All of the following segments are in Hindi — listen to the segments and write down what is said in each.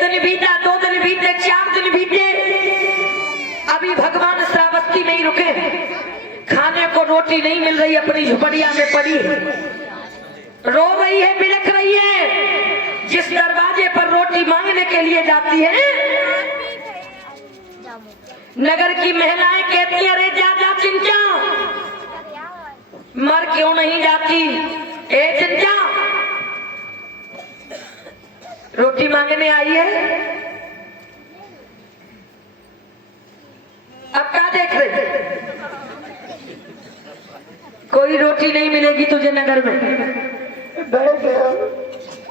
दिन बीता, 2 दिन बीते, 4 दिन बीते, अभी भगवान श्रावस्ती में ही रुके। खाने को रोटी नहीं मिल रही, अपनी झुपड़िया में पड़ी रो रही है, बिलख रही है। जिस दरवाजे पर रोटी मांगने के लिए जाती है, नगर की महिलाएं कहती है, अरे जा जा चिंचा, मर क्यों नहीं जाती? ए चिंचा, रोटी मांगने आई है, अब क्या देख रहे? कोई रोटी नहीं मिलेगी तुझे नगर में,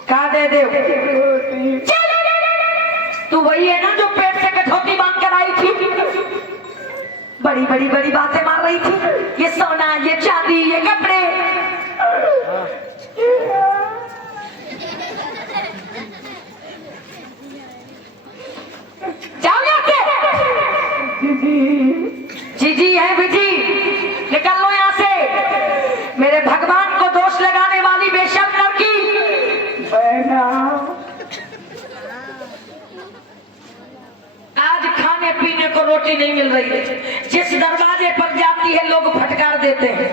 कहा दे दे? तू वही है ना जो पेट से कठौती बांध कर आई थी, बड़ी बड़ी बड़ी बातें मार रही थी, ये सोना, ये चांदी, ये कपड़े। जाओ यहाँ से। जी है बिजी, निकल लो यहाँ से। मेरे भगवान को दोष लगाने वाली बेशर्म लड़की। आज खाने पीने को रोटी नहीं मिल रही है, जिस दरवाजे पर जाती है लोग फटकार देते हैं।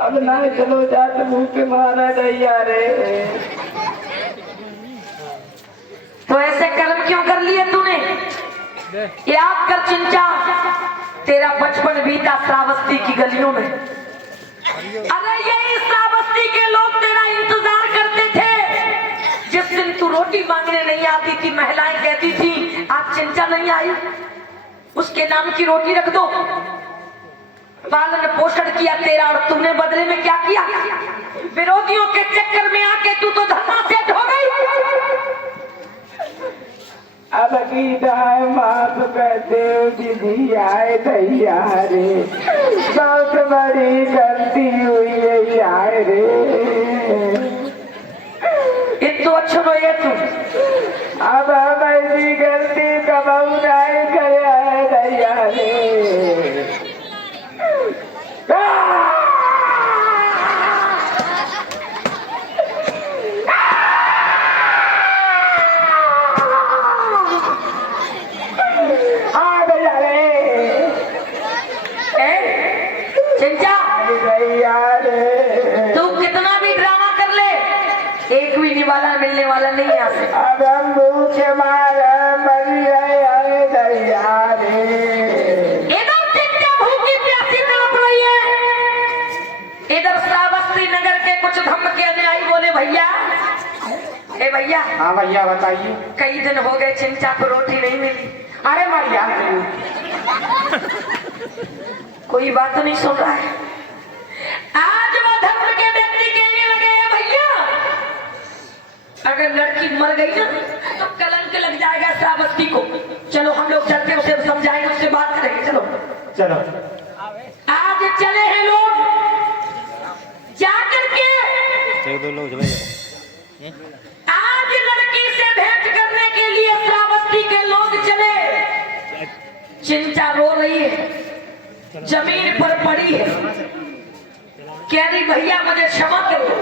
अब ना चलो जात मुंह पे मारा दैया रे। तो ऐसे कर्म क्यों कर लिए तूने? याद कर चिंचा, तेरा बचपन बीता श्रावस्ती की गलियों में। अरे यही श्रावस्ती के लोग तेरा इंतजार करते थे। जिस दिन तू रोटी मांगने नहीं आती थी, महिलाएं कहती थी आज चिंचा नहीं आई, उसके नाम की रोटी रख दो। पालन पोषण किया तेरा, और तुमने बदले में क्या किया? विरोधियों के चक्कर में आके तू तो धर्मासेठ हो गई। अब की दाए माफ कहते दीदी आए दैया रे, बहुत बड़ी गलती हुई है यार रे। इतो अच्छो रो ये तू, अब हम ऐसी गलती कबू नहीं करे दैया रे। तू कितना भी ड्रामा कर ले, एक भी निवाला मिलने वाला नहीं यहाँ से। अब हम भूखे मारे मर रहे दैया रे। इधर चिंचा भूखी प्यासी तड़प रही है, इधर श्रावस्ती नगर के कुछ धमके अनुयायी बोले भैया, ए भैया। हाँ भैया बताइए। कई दिन हो गए चिंचा को रोटी नहीं मिली। अरे मरिया, कोई बात नहीं सुन रहा है। आज वो धर्म के व्यक्ति कहने लगे भैया, अगर लड़की मर गई ना तो कलंक लग जाएगा श्रावस्ती को। चलो हम लोग चलते उसे समझाएंगे, उससे बात करेंगे। चलो चलो। आज चले हैं लोग जाकर के, आज लड़की से भेंट करने के लिए श्रावस्ती के लोग चले। चिंचा रो रही है, जमीन पर पड़ी है, कह रही भैया मुझे क्षमा कर दो।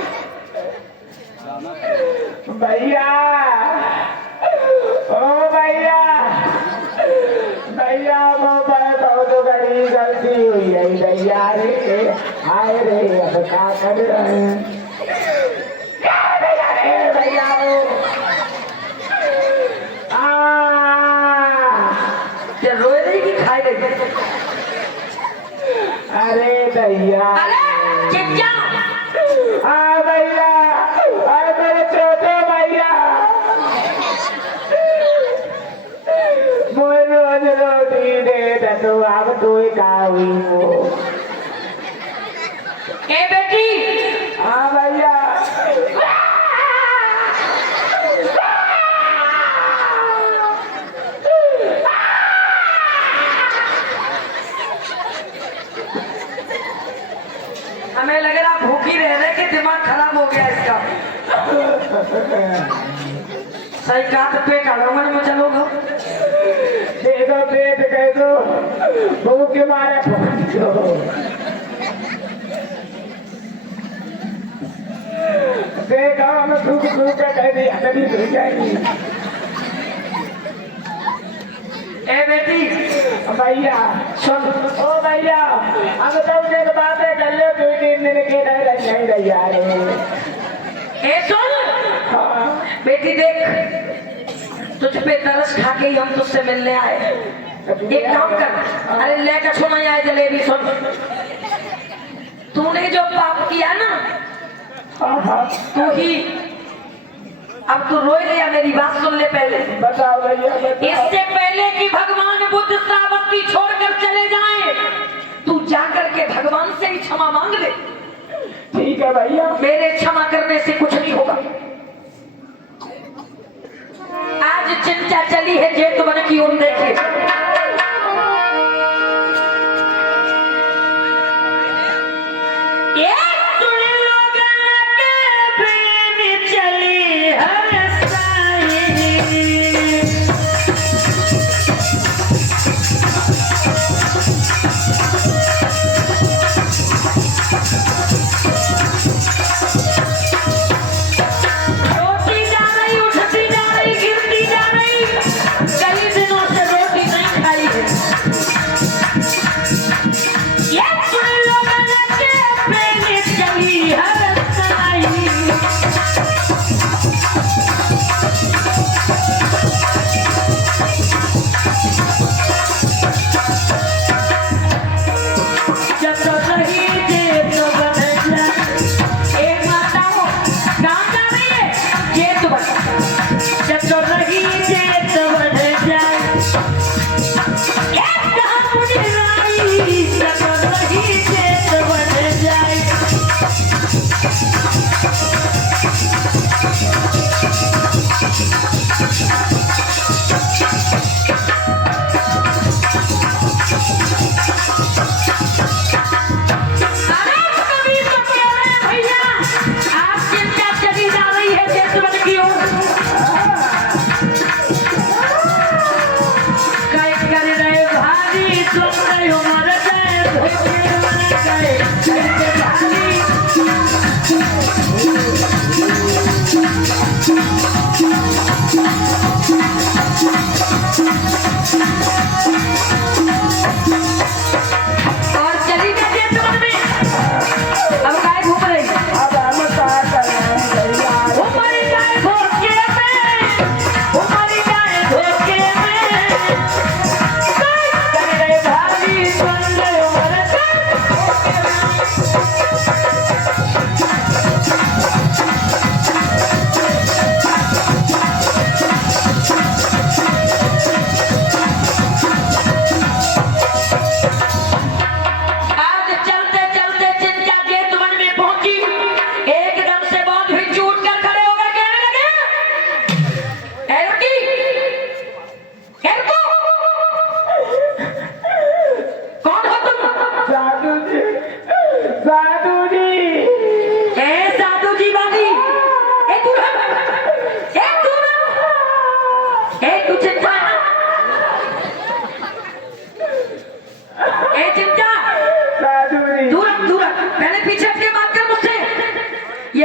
भैया, ओ भैया, भैया वो बहुत बड़ी गलती हुई है भैया रे। आए रे, अब क्या कर रहे हैं भैया? रोए रही कि खाए रही? अरे भैया, अरे चिंचा, हाँ भैया, अरे मेरे छोटे भैया, मुझे रोज रोटी दे तो अब तू का हुई हो। ए बेटी। हाँ भैया। हमें लग रहा भूखी रह रहे कि दिमाग खराब हो गया इसका। सही कहा तो पेट आलूंगा में चलोगा। दे दो पेट कह दो, भूख के मारे देखा हम सूख सूख के कह दी हथेली धुल जाएगी। ए बेटी भैया सुन, ओ भैया हम सब के बातें कर ले 2-3 दिन के नहीं रही यार। ए सुन हाँ बेटी देख, तुझ पे तरस खा के ही हम तुझसे मिलने आए। एक काम कर, अरे लेकर सुना आए जलेबी। सुन, तूने जो पाप किया ना हाँ तू ही, अब तू रोए लिया, मेरी बात सुन ले पहले। बताओ भैया बताओ। इससे पहले कि भगवान बुद्ध श्रावस्ती छोड़कर चले जाएं, तू जाकर के भगवान से ही क्षमा मांग ले। ठीक है भैया। मेरे क्षमा करने से कुछ नहीं होगा। आज चिंता चली है जेठ बन की ओर देखे।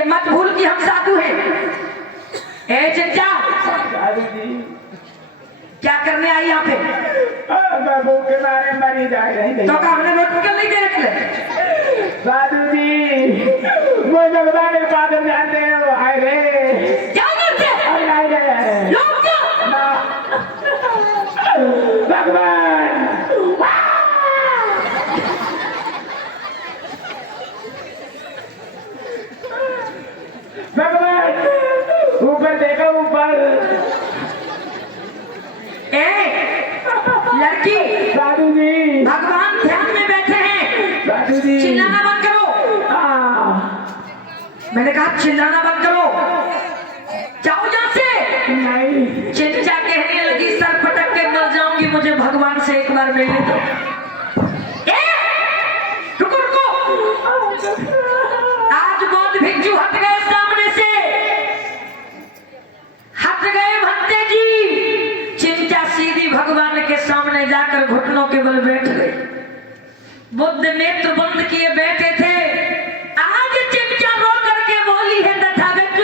मत भूल कि हम साधु हैं। ए चचा, क्या करने आई यहाँ पे? बाबू के मारे मरी जा रही तो हमने मेडिकल नहीं दे रखे साधु जी। वो भगवान के पादर जानते हैं वो हाय रे क्या करते हैं लोग? क्या भगवान भगवान ऊपर देखो ऊपर। लड़की साधु जी भगवान ध्यान में बैठे हैं। साधु जी चिल्लाना बंद करो। मैंने कहा चिल्लाना बंद करो, जाओ यहाँ से। नहीं चिंचा कहने लगी सर पटक के मर जाऊंगी, मुझे भगवान से एक बार मिलने दो। रुको रुको, आज बौद्ध भिक्षु हट गए सामने से, हट गए भंते जी। चिंचा सीधी भगवान के सामने जाकर घुटनों के बल बैठ गए। बुद्ध नेत्र बंद किए बैठे थे। आज चिंचा रो करके बोली है तथागत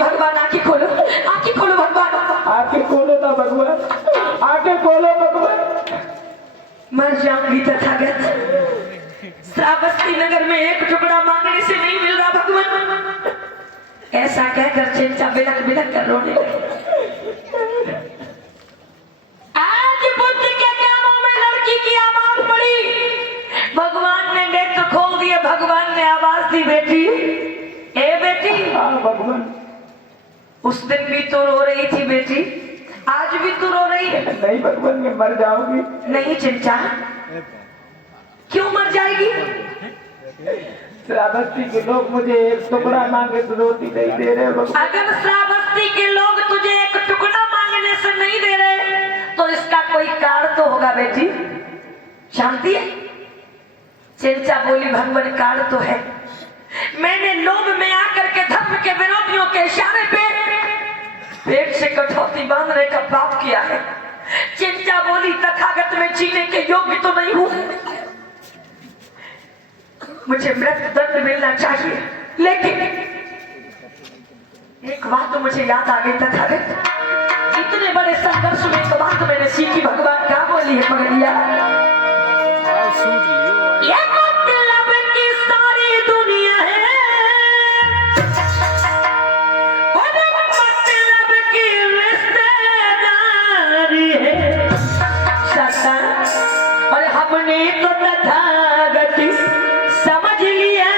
भगवान आंखें खोलो भगवान, आंखें खोलो ना भगवान, आंखें खोलो भगवान। मर जाऊंगी तथागत, श्रावस्ती नगर में एक टुकड़ा मांगने से नहीं मिल रहा भगवान। ऐसा कहकर चिंचा बिलक बिलक कर रोने लगी। आज बुद्ध के कानों में लड़की की आवाज पड़ी, भगवान ने नेत्र खोल दिए, भगवान ने आवाज दी, बेटी ए बेटी। हाँ भगवान। उस दिन भी तो रो रही थी बेटी, आज भी तू रो रही है। नहीं भगवान, मैं मर जाऊंगी। नहीं चिंचा, क्यों मर जाएगी? श्रावस्ती के लोग मुझे एक टुकड़ा मांगे तो रोटी नहीं दे रहे भगवान। अगर श्रावस्ती के लोग तुझे एक टुकड़ा मांगने से नहीं दे रहे तो इसका कोई कारण तो होगा बेटी, जानती है? चिंचा बोली, भगवान कारण तो है। मैंने लोभ में आकर के धर्म के विरोधियों के इशारे पे पेट से कठौती बांधने का पाप किया है। चिंचा बोली, तथागत में जीने के योग्य तो नहीं हूं, मुझे मृत्यु दंड मिलना चाहिए। लेकिन एक बात तो मुझे याद आ गई तथागत, इतने बड़े संघर्ष में एक बात मैंने सीखी। भगवान क्या बोली है पगड़िया? मतलब की सारी दुनिया है, मतलब की रिश्तेदारी है, और हमने तो तथागत समझ लिया,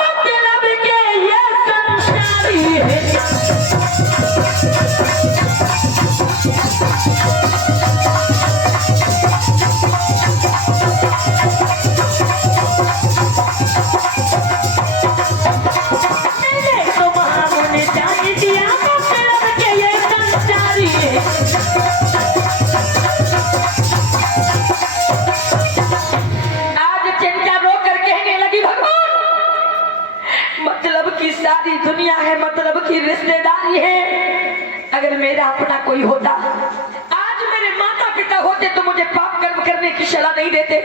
मतलब के ये संसारी है। सारी दुनिया है, मतलब की रिश्तेदारी है। अगर मेरा अपना कोई होता, आज मेरे माता पिता होते तो मुझे पाप कर्म करने की सलाह नहीं देते,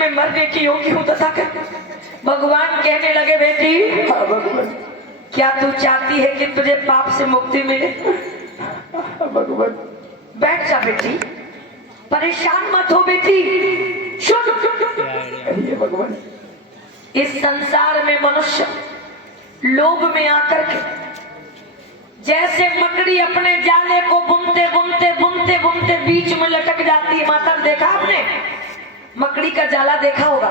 मैं मरने की योग्य हूँ तथागत। भगवान कहने लगे, बेटी हाँ भगवान। क्या तू चाहती है कि तुझे पाप से मुक्ति मिले? हाँ भगवान। बैठ जा बेटी, परेशान मत हो बेटी। सुन भगवान, इस संसार में मनुष्य लोभ में आकर के जैसे मकड़ी अपने जाले को बुनते बुनते बुनते बुनते बीच में लटक जाती है। माता देखा आपने मकड़ी का जाला देखा होगा,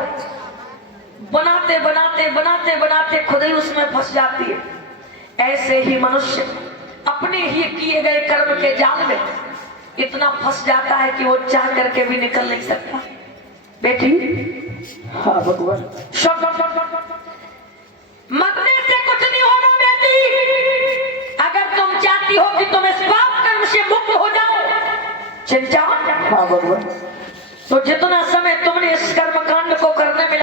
बनाते बनाते बनाते बनाते खुद ही उसमें फंस जाती है। ऐसे ही मनुष्य अपने ही किए गए कर्म के जाल में इतना फंस जाता है कि वो चाह करके भी निकल नहीं सकता। बेटी हाँ भगवान। मरने से कुछ नहीं होगा बेटी, अगर तुम चाहती हो कि तुम इस पाप कर्म से मुक्त हो जाओ चिंचा, हाँ भगवान। तो जितना समय तुमने इस कर्म कांड को करने में